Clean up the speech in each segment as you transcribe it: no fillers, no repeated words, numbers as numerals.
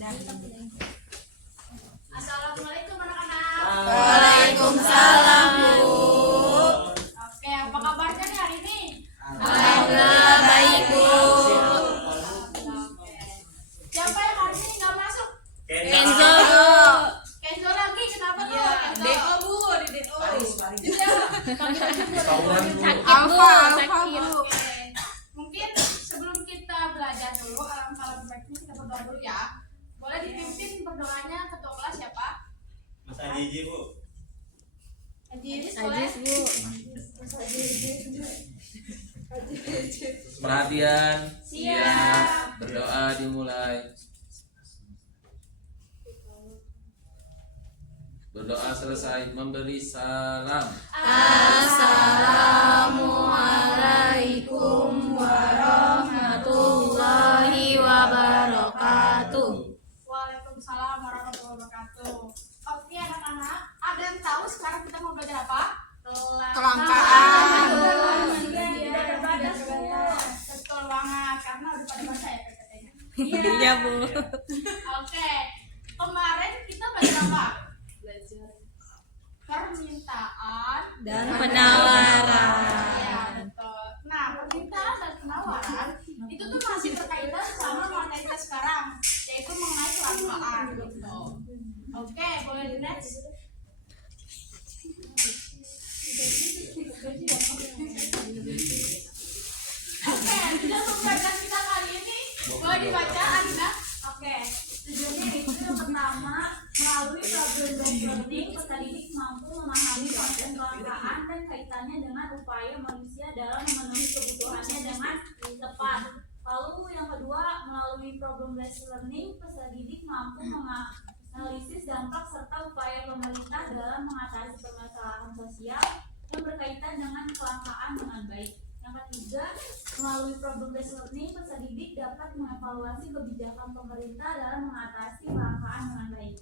Assalamualaikum anak-anak. Waalaikumsalam, Bu. Oke, apa kabarnya nih hari ini? Alhamdulillah baik, Bu. Oke. Siapa yang hari ini nggak masuk? Kenzo, Bu. Kenzo lagi, kenapa tuh? Kenzo? DO Bu, di DO. Iya. Alfa, Bu. Oke. Mungkin sebelum kita belajar dulu alam-alam baiknya kita berdoa dulu ya. Boleh dipimpin berdoanya ketua kelas siapa? Mas Ajiji, Bu. Ajis, boleh? Bu. Perhatian, Siap. berdoa dimulai. Berdoa selesai, memberi salam. Assalamualaikum warahmatullahi wabarakatuh. Waalaikumsalam warahmatullahi wabarakatuh. Oke anak-anak, ada yang tahu sekarang kita mau belajar apa? Kelangkaan. Betul banget, karena udah pada baca ya katanya. Iya, Bu. Oke, kemarin kita belajar apa? Permintaan Dan penawaran. Ya, betul. Nah, permintaan dan penawaran itu tuh masih berkaitan sama materi kita sekarang, yaitu mengenai kelangkaan gitu. Oke, boleh di next. Oke, judul pembelajaran kita kali ini boleh dibaca Anda? Oke, judulnya itu yang pertama, melalui problem learning peserta didik mampu memahami proses kelangkaan dan kaitannya dengan upaya manusia dalam memenuhi kebutuhannya dengan tepat. Lalu yang kedua, melalui problem learning peserta didik mampu menganalisis dampak serta upaya pemerintah dalam mengatasi permasalahan sosial yang berkaitan dengan kelangkaan dengan baik. Yang ketiga, melalui problem based learning, peserta didik dapat mengevaluasi kebijakan pemerintah dalam mengatasi kelangkaan dengan baik.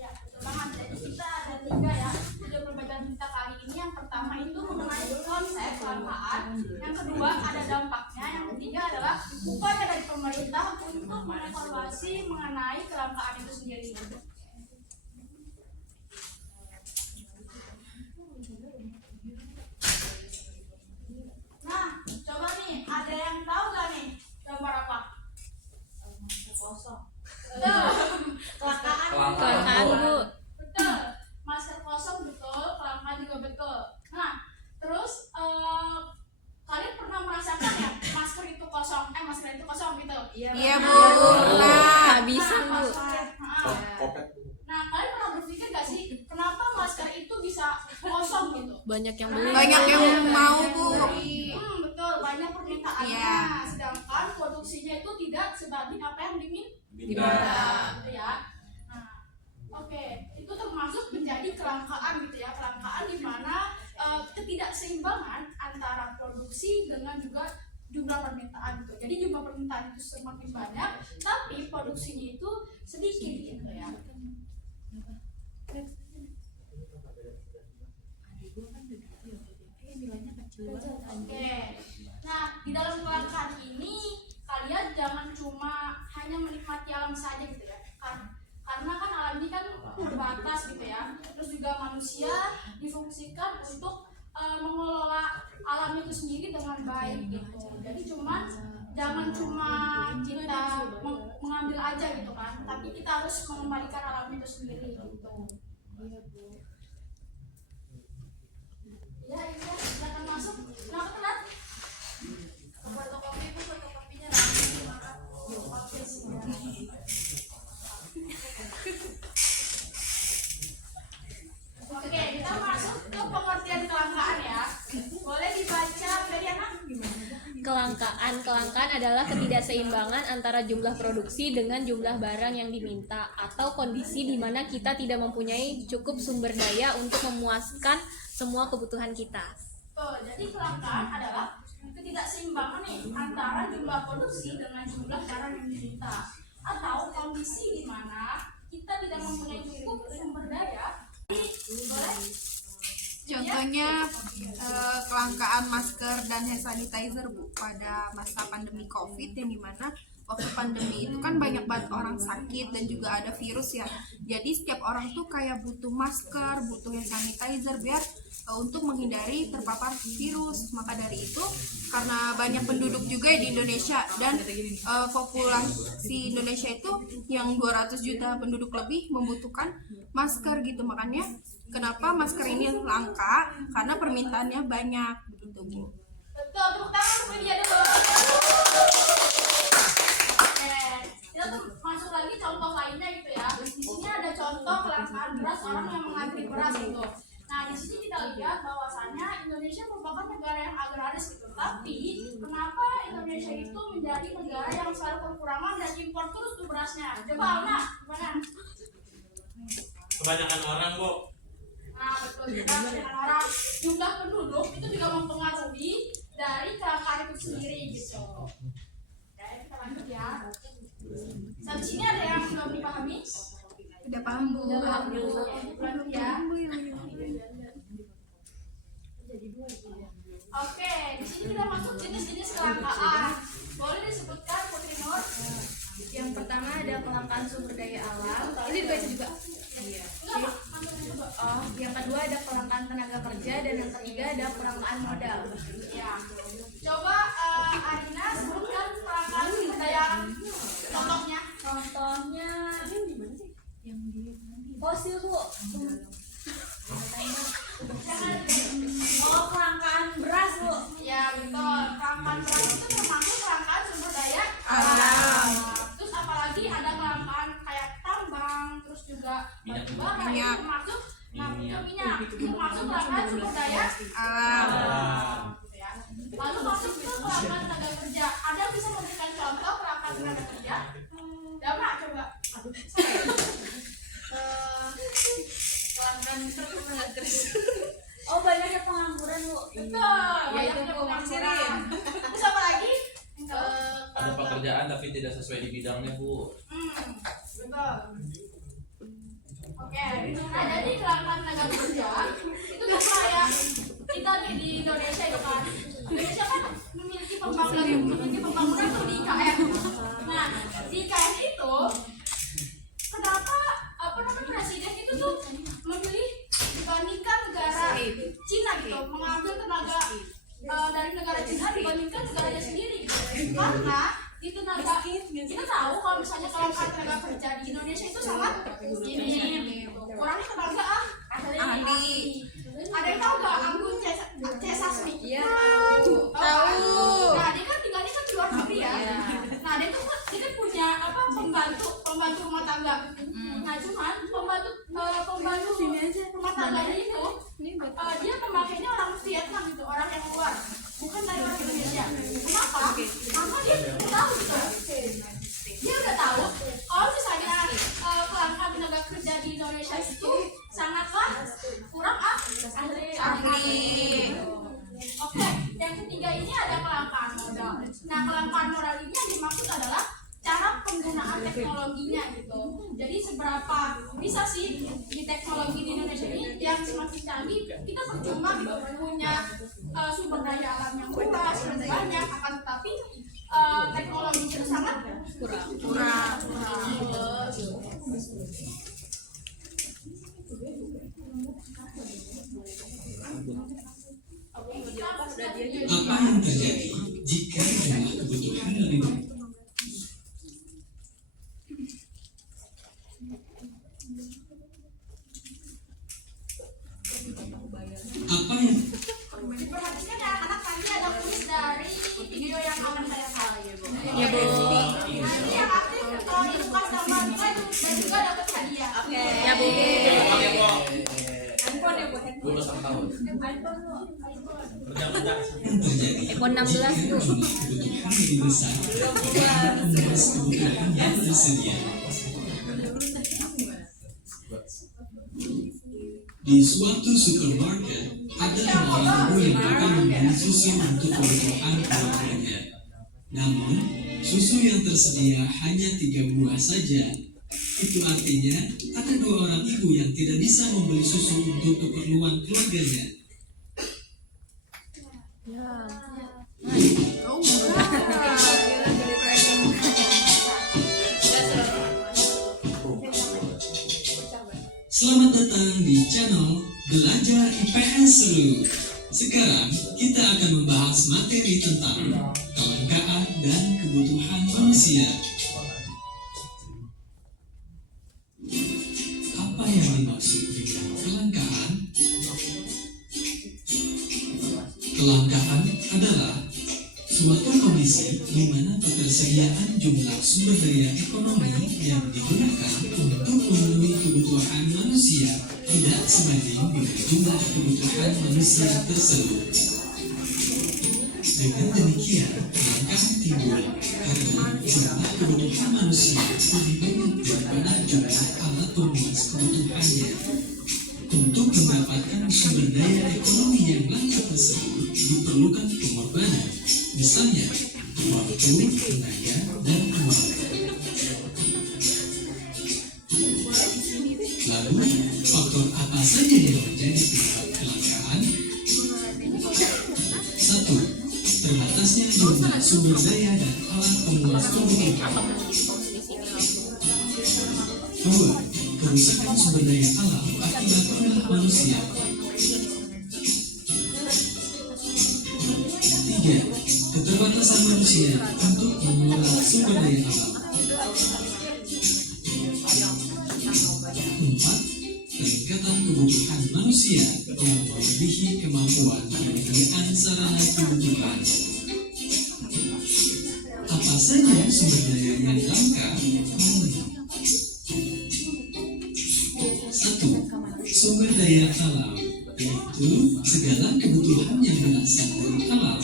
Ya, betul banget. Jadi kita ada 3 ya judul pembelajaran kita kali ini. Yang pertama itu mengenai konsep kelangkaan. Yang kedua ada dampaknya. Yang ketiga adalah upaya dari pemerintah untuk mengevaluasi mengenai kelangkaan itu sendiri. Nah, coba nih, ada yang tahu gak nih gambar apa? Kosong. Betul. Kelangkaan, Bu. Betul. Masker kosong betul, kelangkaan juga betul. Nah, terus kalian pernah merasakan ya masker itu kosong, masker itu kosong gitu? Iya, Bu. Nggak bisa, Bu. Nah, kalian pernah berpikir gak sih kenapa masker itu bisa kosong gitu? Banyak yang beli. Banyak yang mau, Bu. Betul, banyak permintaannya. Iya. Sedangkan produksinya itu tidak sebanding apa yang diminta. Minta. Gitu ya. Nah, oke, itu termasuk menjadi kelangkaan gitu ya. Kelangkaan di mana ketidakseimbangan antara produksi dengan juga jumlah permintaan gitu. Jadi jumlah permintaan itu semakin banyak, tapi produksinya itu sedikit gitu ya. Oke. Nah, di dalam kelangkaan ini kalian jangan cuma hanya menikmati alam saja gitu ya. Karena kan alam ini kan terbatas gitu ya. Terus juga manusia difungsikan untuk mengelola alam itu sendiri dengan baik gitu. Jadi jangan cuma kita mengambil aja gitu kan, tapi kita harus mengembalikan alam itu sendiri gitu. Ya, ini silakan masuk. Kenapa telat? Fotokopi Bu, fotokopinya Oke, siap. Oke, kita masuk ke pengertian kelangkaan ya. Boleh dibaca Beriana? Kelangkaan adalah ketidakseimbangan antara jumlah produksi dengan jumlah barang yang diminta atau kondisi di mana kita tidak mempunyai cukup sumber daya untuk memuaskan semua kebutuhan kita. Tuh, jadi kelangkaan adalah ketidakseimbangan nih antara jumlah produksi dengan jumlah barang yang diminta atau kondisi di mana kita tidak mempunyai cukup sumber daya. Boleh? Contohnya kelangkaan masker dan hand sanitizer, Bu, pada masa pandemi COVID yang dimana waktu pandemi itu kan banyak banget orang sakit dan juga ada virus ya. Jadi setiap orang tuh kayak butuh masker, butuh hand sanitizer biar untuk menghindari terpapar virus. Maka dari itu karena banyak penduduk juga ya di Indonesia dan populasi Indonesia itu yang 200 juta penduduk lebih membutuhkan masker gitu. Makanya kenapa masker ini langka, karena permintaannya banyak gitu Bu. Betul, tepuk tangan untuk dia dulu. Oke, kita tuh masuk lagi contoh lainnya gitu ya. Di sini ada contoh kelangkaan beras orang yang mengantri beras gitu. Nah, di sini kita lihat bahwasannya Indonesia merupakan negara yang agraris gitu. Tapi kenapa Indonesia itu menjadi negara yang selalu kekurangan dan impor terus tuh berasnya? Coba Alma, gimana? Kebanyakan orang, Bu. Nah, betul juga dengan orang jumlah penduduk itu juga mempengaruhi dari kelangkaan itu sendiri gitu. Oke, kita lanjut ya. Sampai sini ada yang belum dipahami? Udah paham Bu. Udah paham Bu. Lanjut ya. Oke, di sini kita masuk jenis-jenis kelangkaan. Boleh disebutkan Putri Nur? Yang pertama ada kelangkaan sumber daya alam. Ini dibaca juga. Iya. Enggak, Pak. Oh, yang kedua ada kelangkaan tenaga kerja dan yang ketiga ada kelangkaan modal. Ya. Coba Arina sebutkan kelangkaan sumber daya alam. Contohnya? Contohnya fosil Bu. Oh, kelangkaan beras Bu. Ya, betul. Kelangkaan beras itu termasuk kelangkaan sumber daya Alam. Terus apalagi ada kelangkaan kayak tambang, terus juga batu bara Minyak. yang termasuk minyak termasuk kelangkaan sumber daya Alam. gitu ya. Lalu masuk ke kelangkaan tenaga kerja. Ada yang bisa memberikan contoh kelangkaan tenaga kerja? Dama, coba. Kelangkaan tenaga kerja. Oh, banyaknya pengangguran Bu. Betul. Ya, itu Banyaknya Bu, pengangguran. Terus apa lagi? Ada pekerjaan tapi tidak sesuai di bidangnya, Bu. Betul. Oke, nah jadi kelangkaan tenaga kerja itu kan kayak kita nih di Indonesia itu kan. Indonesia kan memiliki pembangunan tuh di IKN. Nah, di IKN itu kenapa presiden itu tuh memilih dibandingkan negara Cina gitu, mengambil tenaga dari negara Cina dibandingkan negaranya sendiri gitu. Karena di tenaga kita tahu kalau misalnya kelangkaan tenaga kerja di Indonesia itu sangat ini kurangnya tenaga ahli. Ada yang tahu nggak Anggun Cesasmi? Iya, Tahu. Nah, dia kan tinggalnya kan di luar negeri ya. Nah, dia kan punya apa pembantu rumah tangga. Nah, cuman pembantu rumah tangganya itu dia pemakainya orang Vietnam gitu, orang yang luar, bukan dari orang Indonesia. Kenapa? Karena dia tahu gitu. Dia udah tahu kalau misalnya kelangkaan tenaga kerja di Indonesia itu sangatlah kurang ahli. Oke, yang ketiga ini ada kelangkaan modal. Nah, kelangkaan modal ini yang dimaksud adalah cara penggunaan teknologinya gitu. Jadi seberapa bisa sih di teknologi di Indonesia ini yang semakin canggih, kita percuma gitu punya sumber daya alam yang luas dan banyak, akan tetapi teknologi itu sangat kurang. Apa yang terjadi jika jumlah kebutuhan lebih banyak? Apa yang Perhatikan ya anak-anak, nanti ada kuis dari video yang akan saya share. Ya Bu. Nanti yang aktif dibuka sama dan juga dapat hadiah. Ya Bu. Lulus sama tahun. terjadi iPhone 16 Bu. kebutuhan lebih besar dan menguras kebutuhan yang tersedia? Di suatu supermarket, ada seorang ibu yang akan membeli susu untuk kebutuhan keluarganya. Namun, susu yang tersedia hanya 3 buah saja. Itu artinya, ada 2 orang ibu yang tidak bisa membeli susu untuk keperluan keluarganya. Oh, enggak. Selamat datang di channel Belajar IPS Seru. Sekarang kita akan membahas materi tentang kelangkaan dan kebutuhan manusia. Apa yang dimaksud dengan kelangkaan? Kelangkaan adalah suatu kondisi di mana ketersediaan jumlah sumber daya ekonomi yang digunakan untuk memenuhi kebutuhan manusia tidak sebanding dengan jumlah kebutuhan manusia tersebut. Dengan demikian, kelangkaan timbul karena jumlah kebutuhan manusia lebih banyak daripada jumlah alat pemuas kebutuhannya. Untuk mendapatkan sumber daya ekonomi yang langka tersebut diperlukan pengorbanan, misalnya waktu, tenaga, dan uang. Lalu, faktor apa saja yang menjadi penyebab kelangkaan? 1. Terbatasnya jumlah sumber daya dan alat pemuas kebutuhan. 2. Kerusakan sumber daya alam akibat ulah manusia. 3. Keterbatasan manusia untuk mengelola sumber daya alam. 4. Peningkatan kebutuhan manusia yang melebihi kemampuan penyediaan sarana kebutuhan. Apa saja sumber daya yang langka? 1. Sumber daya alam, yaitu segala kebutuhan yang berasal dari alam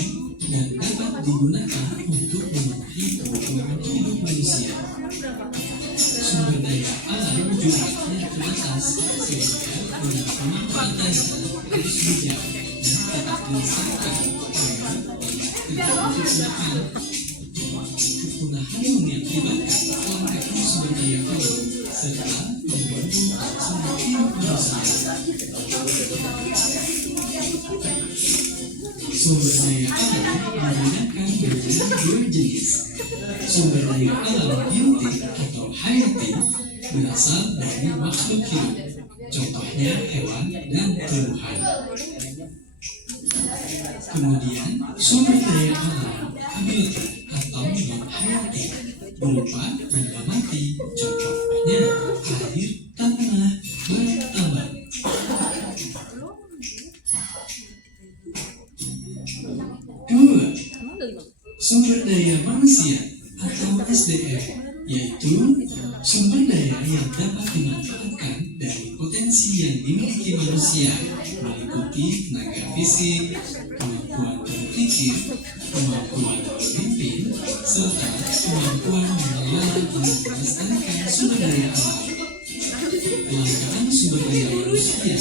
dan dapat digunakan untuk memenuhi kebutuhan hidup manusia. Sumber daya alam jumlahnya terbatas sehingga dengan pemanfaatannya harus bijak dan tetap diusahakan agar tidak terjadi kepunahan yang mengakibatkan kelangkaan sumber daya alam serta mengganggu sumber hidup manusia. Sumber daya alam menggunakan dua jenis. Sumber daya alam biotik atau hayati berasal dari makhluk hidup, contohnya hewan dan tumbuhan. Kemudian sumber daya alam abiotik atau non-hayati berupa benda mati, contohnya air, tanah, dan tambang. Kedua, sumber daya manusia atau SDM, yaitu sumber daya yang dapat dimanfaatkan dari potensi yang dimiliki manusia, meliputi tenaga fisik, kemampuan berpikir, kemampuan memimpin, serta kemampuan mengelola dan melestarikan sumber daya alam. Kelangkaan sumber daya manusia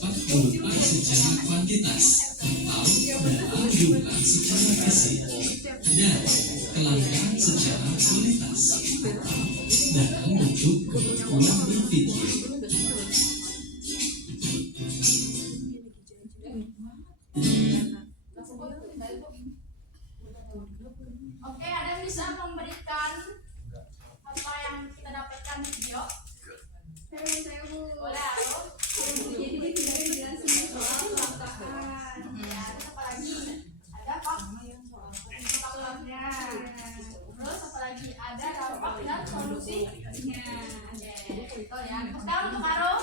dapat berupa secara kuantitas atau dalam jumlah secara fisik, dan kelangkaan secara kualitas atau dalam bentuk kemampuan berpikir. Oke, ada yang bisa memberikan apa yang kita dapatkan di video? Saya Boleh, aku? jadi dia tidak menjelaskan soal kelangkaan. Ya, terus apa lagi? Ada apa? Soalnya, Terus apa lagi? Ada dampak dan solusinya. Oke, itu ya. Sekarang untuk Karo.